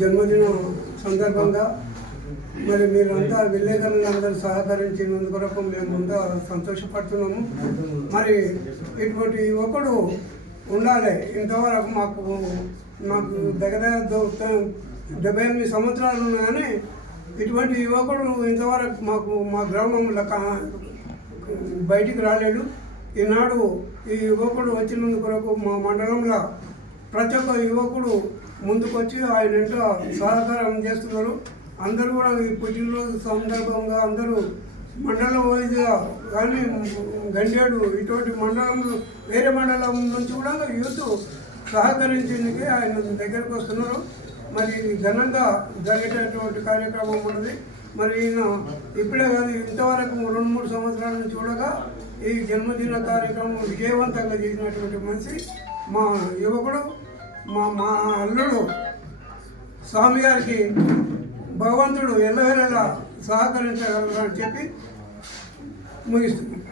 జన్మదిన సందర్భంగా మరి మీరంతా విలేకరులు అందరూ సహకరించినందుకు మేము ముందు సంతోషపడుతున్నాము. మరి ఇటువంటి యువకుడు ఉండాలి. ఇంతవరకు నాకు దగ్గర 78 సంవత్సరాలు ఉన్నాయి, కానీ ఇటువంటి యువకుడు ఇంతవరకు మా గ్రామంలో బయటికి రాలేడు. ఈనాడు ఈ యువకుడు వచ్చినందుకు మా మండలంలో ప్రతి ఒక్క యువకుడు ముందుకొచ్చి ఆయన ఎంతో సహకారం చేస్తున్నారు. అందరూ కూడా ఈ పుట్టినరోజు సందర్భంగా అందరూ మండలం వైజ్గా కానీ గండేడు ఇటువంటి మండలంలో వేరే మండలం నుంచి కూడా యూత్ సహకరించేందుకే ఆయన దగ్గరకు వస్తున్నారు. మరి ఘనంగా జరిగేటటువంటి కార్యక్రమం ఉన్నది. మరి ఈయన ఇప్పుడే కాదు, ఇంతవరకు 2-3 సంవత్సరాల నుంచి చూడగా ఈ జన్మదిన కార్యక్రమం విజయవంతంగా చేసినటువంటి మనిషి మా యువకుడు, మా అల్లుడు. స్వామి గారికి భగవంతుడు ఎల్లవేళలా సహకరించగలరని చెప్పి ముగిస్తున్నాం.